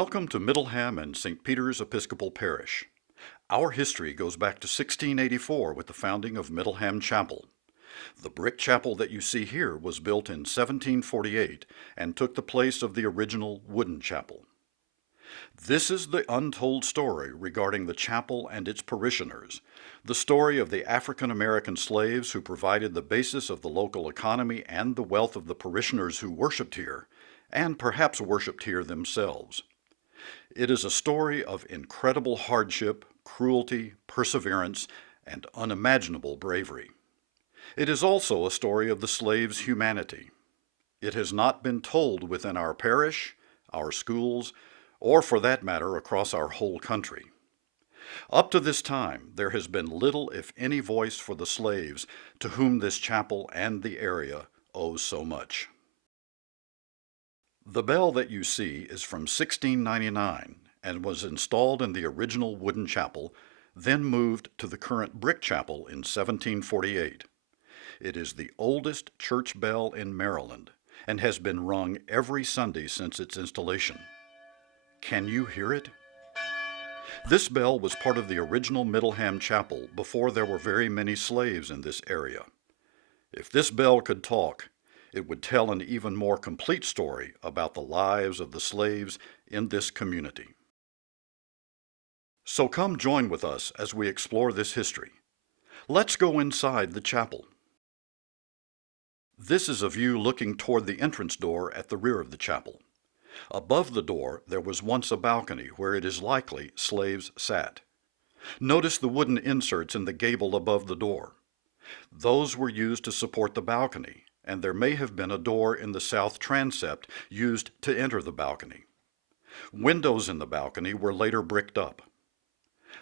Welcome to Middleham and St. Peter's Episcopal Parish. Our history goes back to 1684 with the founding of Middleham Chapel. The brick chapel that you see here was built in 1748 and took the place of the original wooden chapel. This is the untold story regarding the chapel and its parishioners, the story of the African American slaves who provided the basis of the local economy and the wealth of the parishioners who worshiped here, and perhaps worshiped here themselves. It is a story of incredible hardship, cruelty, perseverance, and unimaginable bravery. It is also a story of the slave's humanity. It has not been told within our parish, our schools, or for that matter across our whole country. Up to this time, there has been little if any voice for the slaves to whom this chapel and the area owe so much. The bell that you see is from 1699 and was installed in the original wooden chapel, then moved to the current brick chapel in 1748. It is the oldest church bell in Maryland and has been rung every Sunday since its installation. Can you hear it? This bell was part of the original Middleham Chapel before there were very many slaves in this area. If this bell could talk, it would tell an even more complete story about the lives of the slaves in this community. So come join with us as we explore this history. Let's go inside the chapel. This is a view looking toward the entrance door at the rear of the chapel. Above the door there was once a balcony where it is likely slaves sat. Notice the wooden inserts in the gable above the door. Those were used to support the balcony, and there may have been a door in the south transept used to enter the balcony. Windows in the balcony were later bricked up.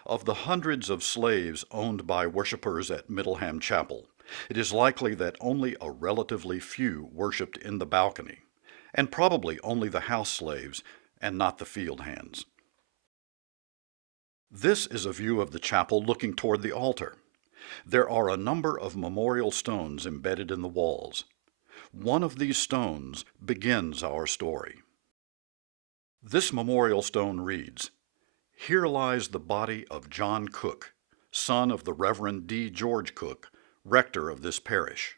Of the hundreds of slaves owned by worshipers at Middleham Chapel, it is likely that only a relatively few worshipped in the balcony, and probably only the house slaves and not the field hands. This is a view of the chapel looking toward the altar. There are a number of memorial stones embedded in the walls. One of these stones begins our story. This memorial stone reads, "Here lies the body of John Cook, son of the Reverend D. George Cook, rector of this parish.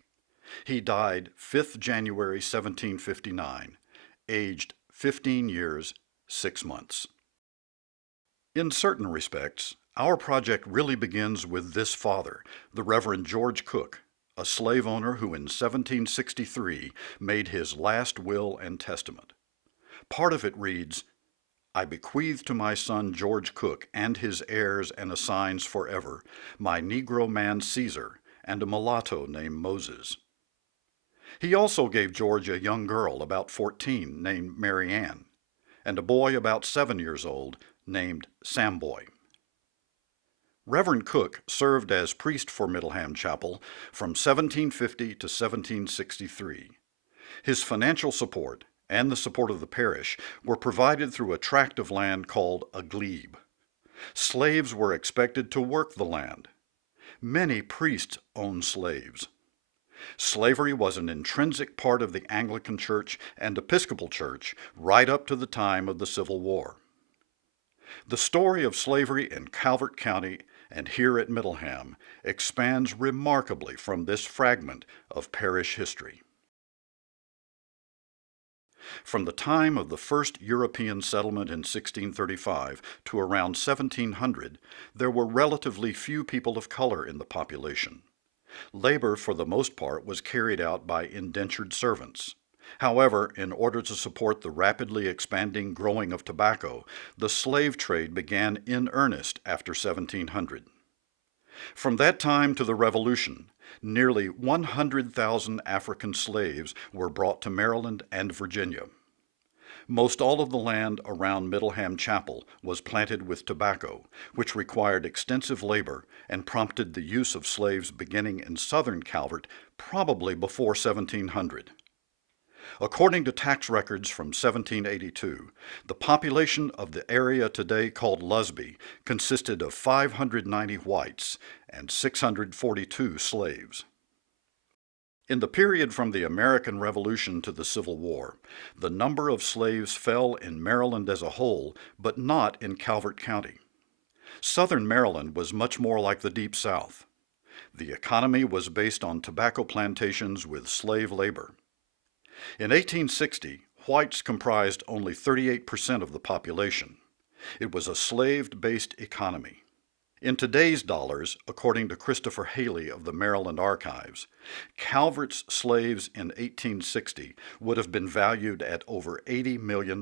He died 5th January 1759, aged 15 years, 6 months. In certain respects, our project really begins with this father, the Reverend George Cook, a slave owner who in 1763 made his last will and testament. Part of it reads, "I bequeath to my son George Cook and his heirs and assigns forever my Negro man Caesar and a mulatto named Moses." He also gave George a young girl about 14 named Mary Ann, and a boy about 7 years old named Samboy. Reverend Cook served as priest for Middleham Chapel from 1750 to 1763. His financial support and the support of the parish were provided through a tract of land called a glebe. Slaves were expected to work the land. Many priests owned slaves. Slavery was an intrinsic part of the Anglican Church and Episcopal Church right up to the time of the Civil War. The story of slavery in Calvert County and here at Middleham expands remarkably from this fragment of parish history. From the time of the first European settlement in 1635 to around 1700, there were relatively few people of color in the population. Labor, for the most part, was carried out by indentured servants. However, in order to support the rapidly expanding growing of tobacco, the slave trade began in earnest after 1700. From that time to the Revolution, nearly 100,000 African slaves were brought to Maryland and Virginia. Most all of the land around Middleham Chapel was planted with tobacco, which required extensive labor and prompted the use of slaves beginning in southern Calvert probably before 1700. According to tax records from 1782, the population of the area today called Lusby consisted of 590 whites and 642 slaves. In the period from the American Revolution to the Civil War, the number of slaves fell in Maryland as a whole, but not in Calvert County. Southern Maryland was much more like the Deep South. The economy was based on tobacco plantations with slave labor. In 1860, whites comprised only 38% of the population. It was a slave-based economy. In today's dollars, according to Christopher Haley of the Maryland Archives, Calvert's slaves in 1860 would have been valued at over $80 million.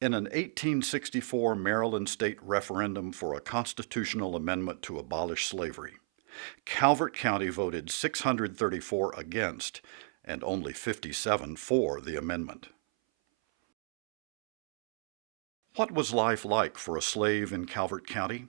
In an 1864 Maryland state referendum for a constitutional amendment to abolish slavery, Calvert County voted 634 against and only 57 for the amendment. What was life like for a slave in Calvert County?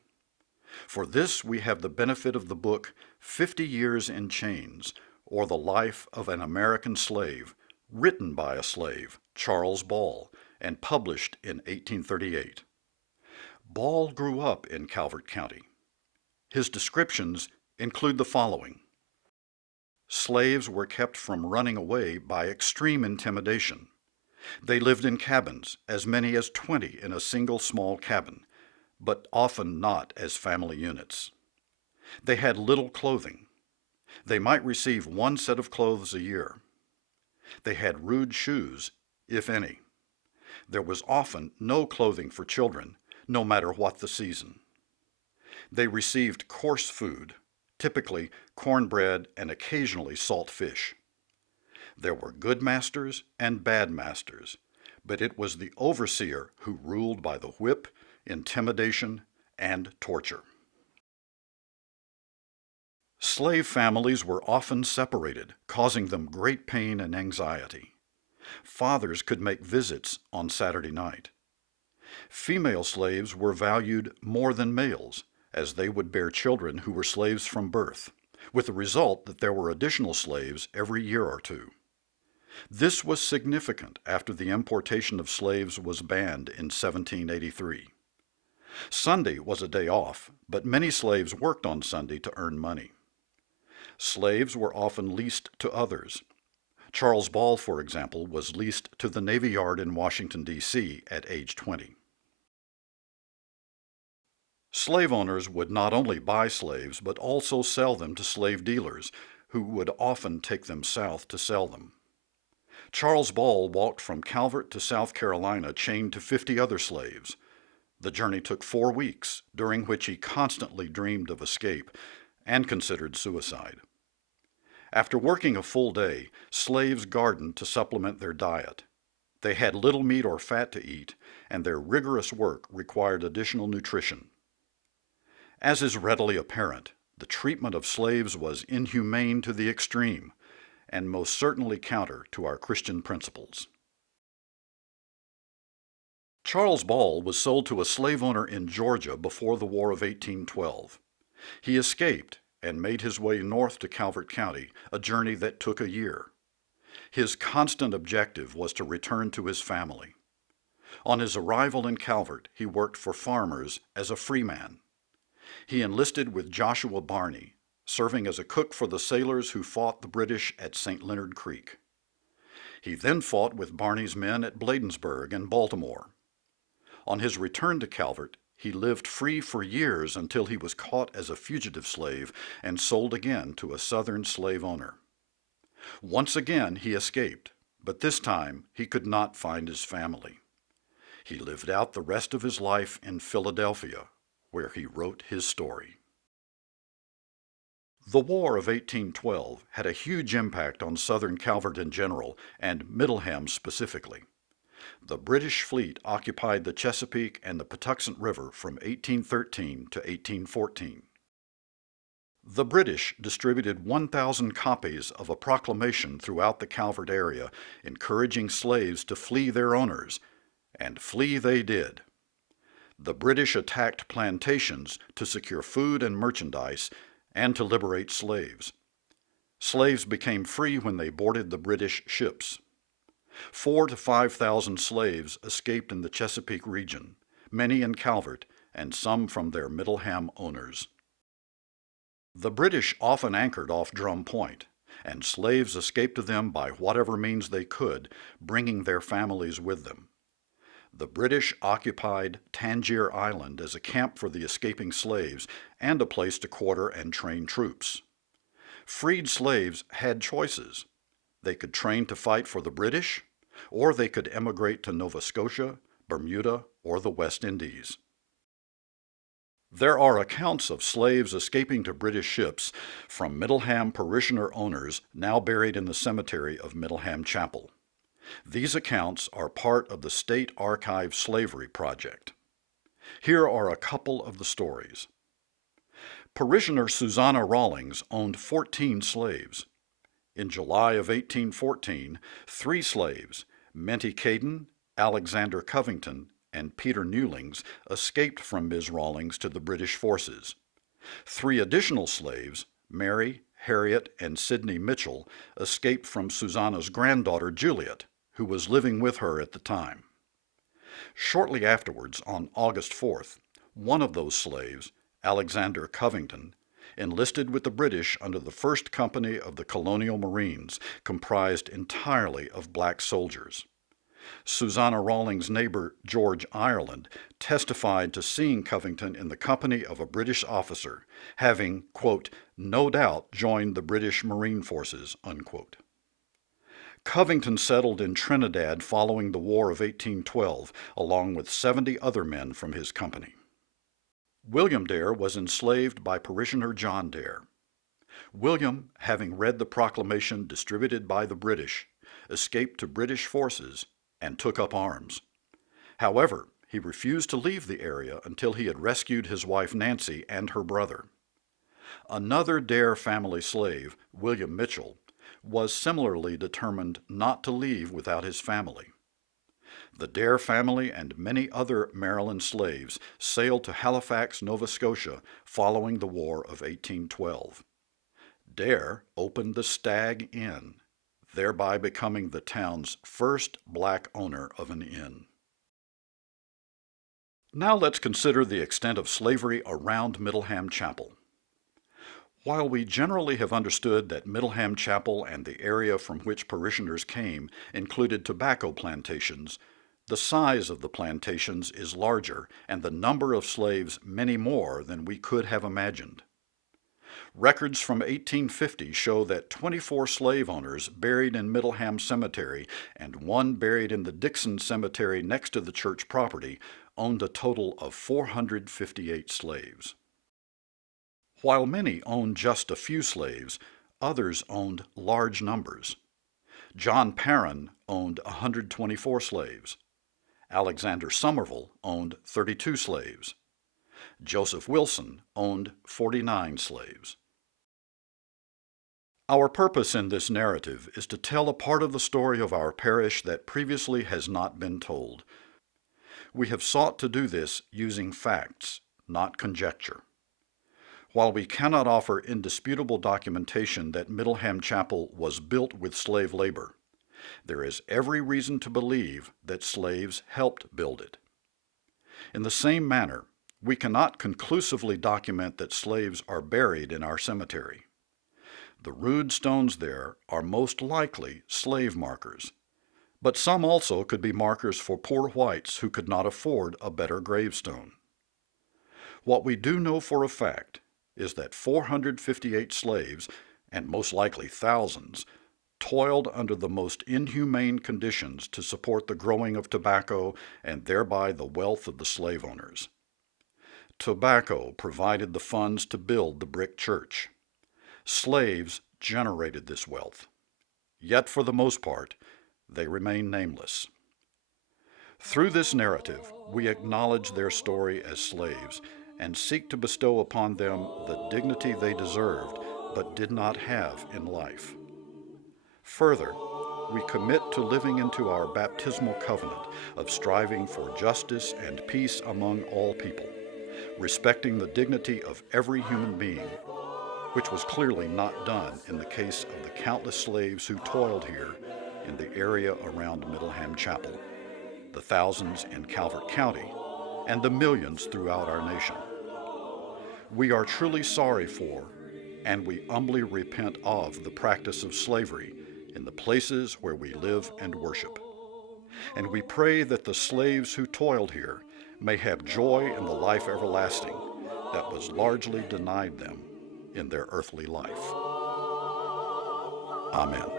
For this we have the benefit of the book 50 Years in Chains, or The Life of an American Slave, written by a slave, Charles Ball, and published in 1838. Ball grew up in Calvert County. His descriptions include the following. Slaves were kept from running away by extreme intimidation. They lived in cabins, as many as 20 in a single small cabin, but often not as family units. They had little clothing. They might receive one set of clothes a year. They had rude shoes, if any. There was often no clothing for children, no matter what the season. They received coarse food, typically cornbread and occasionally salt fish. There were good masters and bad masters, but it was the overseer who ruled by the whip, intimidation, and torture. Slave families were often separated, causing them great pain and anxiety. Fathers could make visits on Saturday night. Female slaves were valued more than males, as they would bear children who were slaves from birth, with the result that there were additional slaves every year or two. This was significant after the importation of slaves was banned in 1783. Sunday was a day off, but many slaves worked on Sunday to earn money. Slaves were often leased to others. Charles Ball, for example, was leased to the Navy Yard in Washington, D.C. at age 20. Slave owners would not only buy slaves, but also sell them to slave dealers, who would often take them south to sell them. Charles Ball walked from Calvert to South Carolina chained to 50 other slaves. The journey took 4 weeks, during which he constantly dreamed of escape and considered suicide. After working a full day, slaves gardened to supplement their diet. They had little meat or fat to eat, and their rigorous work required additional nutrition. As is readily apparent, the treatment of slaves was inhumane to the extreme, and most certainly counter to our Christian principles. Charles Ball was sold to a slave owner in Georgia before the War of 1812. He escaped and made his way north to Calvert County, a journey that took a year. His constant objective was to return to his family. On his arrival in Calvert, he worked for farmers as a freeman. He enlisted with Joshua Barney, serving as a cook for the sailors who fought the British at St. Leonard Creek. He then fought with Barney's men at Bladensburg and Baltimore. On his return to Calvert, he lived free for years until he was caught as a fugitive slave and sold again to a Southern slave owner. Once again he escaped, but this time he could not find his family. He lived out the rest of his life in Philadelphia, where he wrote his story. The War of 1812 had a huge impact on Southern Calvert in general, and Middleham specifically. The British fleet occupied the Chesapeake and the Patuxent River from 1813 to 1814. The British distributed 1,000 copies of a proclamation throughout the Calvert area, encouraging slaves to flee their owners, and flee they did. The British attacked plantations to secure food and merchandise and to liberate slaves. Slaves became free when they boarded the British ships. 4,000 to 5,000 slaves escaped in the Chesapeake region, many in Calvert, and some from their Middleham owners. The British often anchored off Drum Point, and slaves escaped to them by whatever means they could, bringing their families with them. The British occupied Tangier Island as a camp for the escaping slaves and a place to quarter and train troops. Freed slaves had choices. They could train to fight for the British, or they could emigrate to Nova Scotia, Bermuda, or the West Indies. There are accounts of slaves escaping to British ships from Middleham parishioner owners now buried in the cemetery of Middleham Chapel. These accounts are part of the State Archive Slavery Project. Here are a couple of the stories. Parishioner Susanna Rawlings owned 14 slaves. In July of 1814, 3 slaves, Menty Caden, Alexander Covington, and Peter Newlings, escaped from Ms. Rawlings to the British forces. 3 additional slaves, Mary, Harriet, and Sidney Mitchell, escaped from Susanna's granddaughter Juliet, who was living with her at the time. Shortly afterwards, on August 4th, one of those slaves, Alexander Covington, enlisted with the British under the 1st Company of the Colonial Marines, comprised entirely of black soldiers. Susanna Rawlings' neighbor, George Ireland, testified to seeing Covington in the company of a British officer, having, quote, no doubt joined the British Marine Forces, unquote. Covington settled in Trinidad following the War of 1812, along with 70 other men from his company. William Dare was enslaved by parishioner John Dare. William, having read the proclamation distributed by the British, escaped to British forces and took up arms. However, he refused to leave the area until he had rescued his wife Nancy and her brother. Another Dare family slave, William Mitchell, was similarly determined not to leave without his family. The Dare family and many other Maryland slaves sailed to Halifax, Nova Scotia, following the War of 1812. Dare opened the Stag Inn, thereby becoming the town's first black owner of an inn. Now let's consider the extent of slavery around Middleham Chapel. While we generally have understood that Middleham Chapel and the area from which parishioners came included tobacco plantations, the size of the plantations is larger and the number of slaves many more than we could have imagined. Records from 1850 show that 24 slave owners buried in Middleham Cemetery and 1 buried in the Dixon Cemetery next to the church property owned a total of 458 slaves. While many owned just a few slaves, others owned large numbers. John Perrin owned 124 slaves. Alexander Somerville owned 32 slaves. Joseph Wilson owned 49 slaves. Our purpose in this narrative is to tell a part of the story of our parish that previously has not been told. We have sought to do this using facts, not conjecture. While we cannot offer indisputable documentation that Middleham Chapel was built with slave labor, there is every reason to believe that slaves helped build it. In the same manner, we cannot conclusively document that slaves are buried in our cemetery. The rude stones there are most likely slave markers, but some also could be markers for poor whites who could not afford a better gravestone. What we do know for a fact is that 458 slaves, and most likely thousands, toiled under the most inhumane conditions to support the growing of tobacco and thereby the wealth of the slave owners. Tobacco provided the funds to build the brick church. Slaves generated this wealth. Yet for the most part, they remain nameless. Through this narrative, we acknowledge their story as slaves and seek to bestow upon them the dignity they deserved but did not have in life. Further, we commit to living into our baptismal covenant of striving for justice and peace among all people, respecting the dignity of every human being, which was clearly not done in the case of the countless slaves who toiled here in the area around Middleham Chapel, the thousands in Calvert County, and the millions throughout our nation. We are truly sorry for and we humbly repent of the practice of slavery in the places where we live and worship. And we pray that the slaves who toiled here may have joy in the life everlasting that was largely denied them in their earthly life. Amen.